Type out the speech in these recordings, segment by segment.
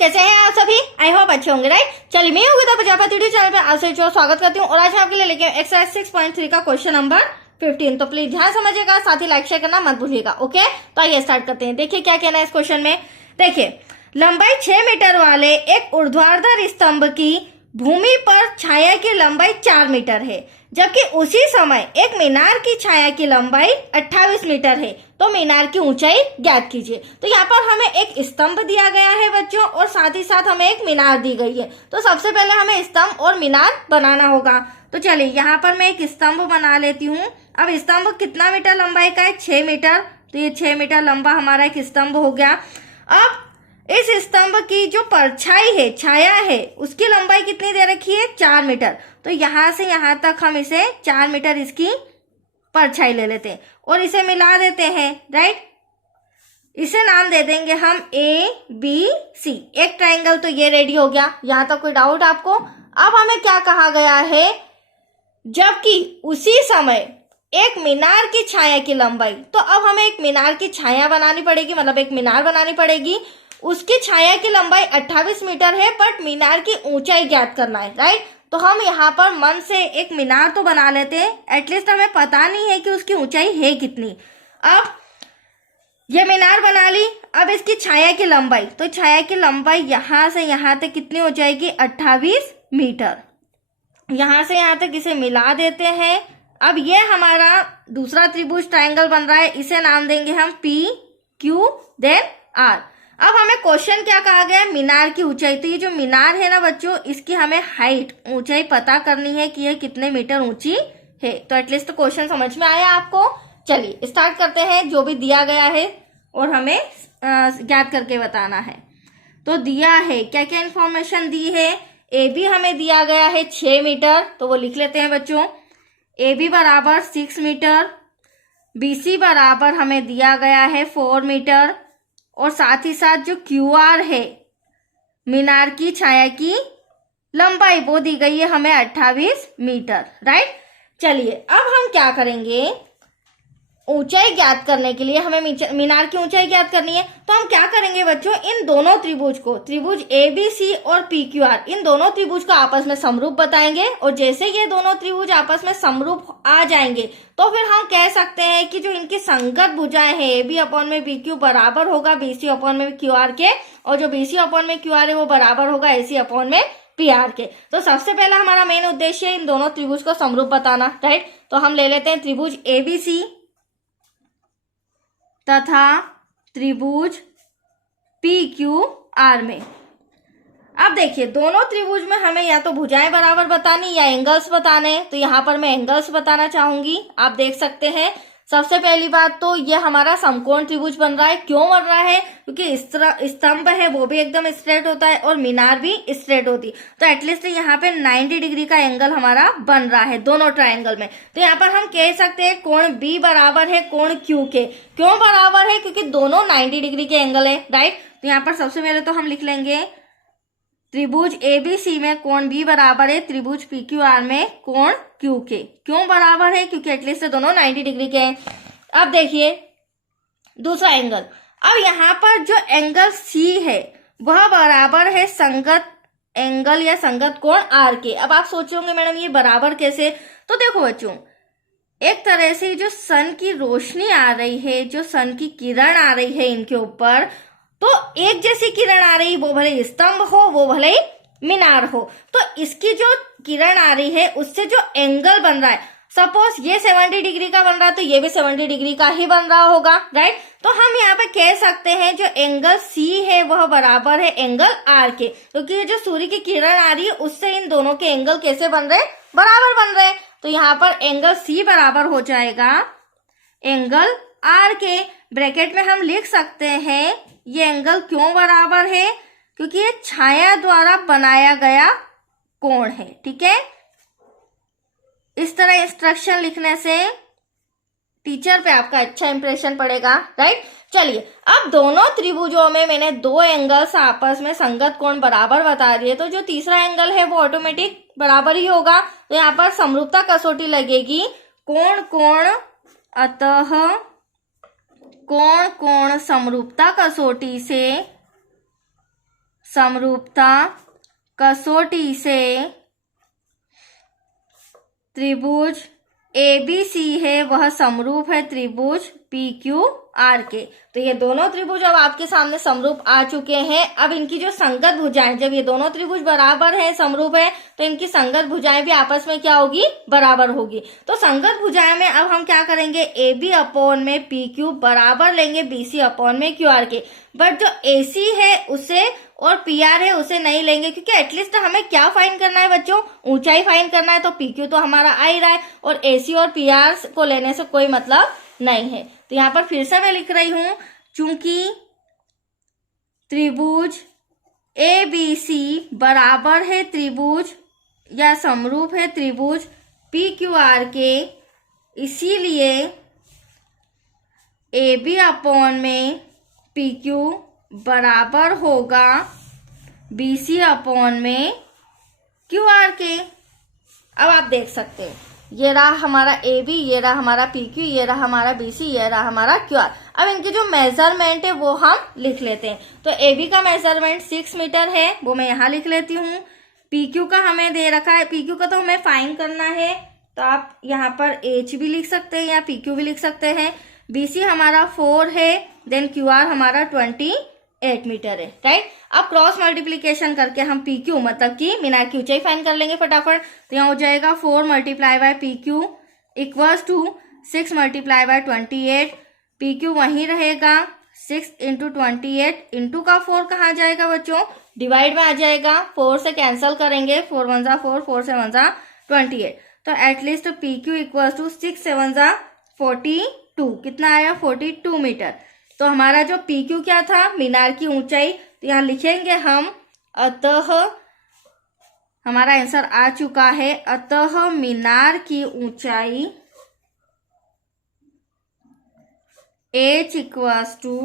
कैसे हैं आप सभी? आई होप अच्छे होंगे, राइट। चलिए, मैं योगिता प्रजापति यूट्यूब चैनल पे आप सभी को स्वागत करती हूँ और आज मैं आपके लिए लेके एक्सरसाइज 6.3 का क्वेश्चन नंबर 15। तो प्लीज ध्यान समझिएगा, साथ ही लाइक शेयर करना मत भूलिएगा। ओके, तो आइए स्टार्ट करते हैं। देखिए क्या कहना है इस क्वेश्चन में। देखिए, लंबाई 6 मीटर वाले एक ऊर्ध्वाधर स्तंभ की भूमि पर छाया की लंबाई 4 मीटर है, जबकि उसी समय एक मीनार की छाया की लंबाई 28 मीटर है। तो मीनार की ऊंचाई ज्ञात कीजिए। तो यहाँ पर हमें एक स्तंभ दिया गया है बच्चों, और साथ ही साथ हमें एक मीनार दी गई है। तो सबसे पहले हमें स्तंभ और मीनार बनाना होगा। तो चलिए, यहाँ पर मैं एक स्तंभ बना लेती हूँ। अब स्तंभ कितना मीटर लंबाई का है? 6 मीटर। तो ये 6 मीटर लंबा हमारा एक स्तंभ हो गया। अब इस स्तंभ की जो परछाई है, छाया है, उसकी लंबाई कितनी दे रखी है? 4 मीटर। तो यहां से यहां तक हम इसे 4 मीटर इसकी परछाई ले लेते हैं और इसे मिला देते हैं, राइट। इसे नाम दे देंगे हम ABC। एक ट्रायंगल तो ये रेडी हो गया। यहां तक कोई डाउट आपको? अब हमें क्या कहा गया है? जबकि उसी समय एक मीनार की छाया की लंबाई, तो अब हमें एक मीनार की छाया बनानी पड़ेगी, मतलब एक मीनार बनानी पड़ेगी। उसकी छाया की लंबाई 28 मीटर है, बट मीनार की ऊंचाई ज्ञात करना है, राइट। तो हम यहाँ पर मन से एक मीनार तो बना लेते हैं, एटलीस्ट हमें पता नहीं है कि उसकी ऊंचाई है कितनी। अब ये मीनार बना ली। अब इसकी छाया की लंबाई, तो छाया की लंबाई यहां से यहां तक कितनी हो जाएगी? 28 मीटर। यहां से यहां तक इसे मिला देते हैं। अब ये हमारा दूसरा त्रिभुज ट्रायंगल बन रहा है, इसे नाम देंगे हम PQ देन R। अब हमें क्वेश्चन क्या कहा गया है? मीनार की ऊंचाई। तो ये जो मीनार है ना बच्चों, इसकी हमें हाइट, ऊंचाई पता करनी है कि ये कितने मीटर ऊंची है। तो एटलीस्ट तो क्वेश्चन समझ में आया आपको। चलिए स्टार्ट करते हैं, जो भी दिया गया है और हमें ज्ञात करके बताना है। तो दिया है, क्या क्या इंफॉर्मेशन दी है? AB हमें दिया गया है 6 मीटर, तो वो लिख लेते हैं बच्चों। AB बराबर 6 मीटर। BC बराबर हमें दिया गया है 4 मीटर। और साथ ही साथ जो QR है, मीनार की छाया की लंबाई, वो दी गई है हमें 28 मीटर, राइट। चलिए, अब हम क्या करेंगे? ऊंचाई ज्ञात करने के लिए हमें मीनार की ऊंचाई ज्ञात करनी है। तो हम क्या करेंगे बच्चों? इन दोनों त्रिभुज को, त्रिभुज ABC और PQR, इन दोनों त्रिभुज को आपस में समरूप बताएंगे। और जैसे ये दोनों त्रिभुज आपस में समरूप आ जाएंगे, तो फिर हम कह सकते हैं कि जो इनकी संगत भुजाएं हैं, AB/PQ बराबर होगा BC/QR के, और जो BC/QR है वो बराबर होगा AC/PR के। तो सबसे पहला हमारा मेन उद्देश्य है इन दोनों त्रिभुज को समरूप बताना, राइट। तो हम ले लेते हैं त्रिभुज ABC तथा त्रिभुज PQR में। अब देखिए, दोनों त्रिभुज में हमें या तो भुजाएं बराबर बतानी या एंगल्स बताने। तो यहाँ पर मैं एंगल्स बताना चाहूंगी। आप देख सकते हैं, सबसे पहली बात तो ये हमारा समकोण त्रिभुज बन रहा है। क्यों बन रहा है? क्योंकि स्तंभ है वो भी एकदम स्ट्रेट होता है और मीनार भी स्ट्रेट होती। तो एटलीस्ट यहाँ पे 90 डिग्री का एंगल हमारा बन रहा है दोनों ट्रायंगल में। तो यहाँ पर हम कह सकते हैं कोण B बराबर है कोण Q के। क्यों बराबर है? क्योंकि दोनों 90 डिग्री के एंगल है, राइट। तो यहाँ पर सबसे पहले तो हम लिख लेंगे त्रिभुज ABC में कोण B बराबर है त्रिभुज PQR में कोण Q के। क्यों बराबर है? क्योंकि एटलीस्ट दोनों 90 डिग्री के हैं। अब देखिए दूसरा एंगल। अब यहाँ पर जो एंगल C है वह बराबर है संगत एंगल या संगत कोण R के। अब आप सोचोगे मैडम ये बराबर कैसे? तो देखो बच्चों, एक तरह से जो सन की रोशनी आ रही है, जो सन की किरण आ रही है इनके ऊपर, तो एक जैसी किरण आ रही, वो भले स्तंभ हो वो भले मीनार हो, तो इसकी जो किरण आ रही है उससे जो एंगल बन रहा है, सपोज ये 70 डिग्री का बन रहा है तो ये भी 70 डिग्री का ही बन रहा होगा, राइट। तो हम यहाँ पे कह सकते हैं जो एंगल C है वह बराबर है एंगल R के, क्योंकि ये जो सूर्य की किरण आ रही है उससे इन दोनों के एंगल कैसे बन रहे? बराबर बन रहे। तो यहाँ पर एंगल C बराबर हो जाएगा एंगल R के। ब्रैकेट में हम लिख सकते हैं ये एंगल क्यों बराबर है? क्योंकि ये छाया द्वारा बनाया गया कोण है, ठीक है। इस तरह इंस्ट्रक्शन लिखने से टीचर पे आपका अच्छा इंप्रेशन पड़ेगा, राइट। चलिए, अब दोनों त्रिभुजों में मैंने दो एंगल्स आपस में संगत कोण बराबर बता दिए, तो जो तीसरा एंगल है वो ऑटोमेटिक बराबर ही होगा। तो यहाँ पर समरूपता कसौटी लगेगी। कोण कोण अतः कोण कोण समरूपता कसौटी से समरूपता कसौटी से त्रिभुज ABC है वह समरूप है त्रिभुज PQR के। तो ये दोनों त्रिभुज अब आपके सामने समरूप आ चुके हैं। अब इनकी जो संगत भुजाएं, जब ये दोनों त्रिभुज बराबर है, समरूप है, तो इनकी संगत भुजाएं भी आपस में क्या होगी, बराबर होगी। तो संगत भुजाएं में अब हम क्या करेंगे, AB अपॉन में PQ बराबर लेंगे BC अपॉन में QR के। बट जो AC है उसे और PR है उसे नहीं लेंगे, क्योंकि एटलीस्ट हमें क्या फाइंड करना है बच्चों, ऊंचाई फाइंड करना है। तो PQ तो हमारा आ ही रहा है और AC और PR को लेने से कोई मतलब नहीं है। तो यहाँ पर फिर से मैं लिख रही हूं, चूंकि त्रिभुज ABC बराबर है त्रिभुज या समरूप है त्रिभुज PQR के, इसीलिए AB अपॉन में PQ बराबर होगा BC अपॉन में QR के। अब आप देख सकते हैं, ये रहा हमारा AB, ये रहा हमारा PQ, ये रहा हमारा BC, ये रहा हमारा QR। अब इनकी जो मेजरमेंट है वो हम लिख लेते हैं। तो AB का मेजरमेंट 6 मीटर है, वो मैं यहाँ लिख लेती हूँ। PQ का हमें दे रखा है, PQ का तो हमें फाइंड करना है, तो आप यहाँ पर H भी लिख सकते हैं या PQ भी लिख सकते हैं। BC हमारा 4 है, देन QR हमारा 28 मीटर है, राइट। अब क्रॉस मल्टीप्लीकेशन करके हम PQ मतलब कि मीनार की ऊंचाई फाइंड कर लेंगे फटाफट। तो यहाँ हो जाएगा 4 multiply by PQ equals to 6 multiply by 28। PQ वहीं रहेगा, 6 इंटू 28, इंटू का 4 कहाँ जाएगा बच्चों, डिवाइड में आ जाएगा। 4 से कैंसिल करेंगे, 4 1 जा 4, 4 से 1 जा 28। तो एटलीस्ट PQ इक्वल्स टू 6 7 जा 42, कितना आया 42 मीटर। तो हमारा जो PQ क्या था, मीनार की ऊंचाई, तो यहाँ लिखेंगे हम, अतः हमारा आंसर आ चुका है, अतः मीनार की ऊंचाई H इक्वल्स टू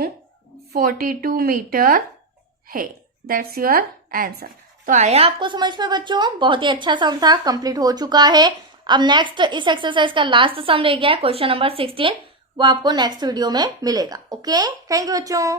42 मीटर है। That's your answer. तो आया आपको समझ में बच्चों, बहुत ही अच्छा सम था, कंप्लीट हो चुका है। अब नेक्स्ट इस एक्सरसाइज का लास्ट सम रह गया है, क्वेश्चन नंबर 16, वो आपको नेक्स्ट वीडियो में मिलेगा। ओके, थैंक यू बच्चों।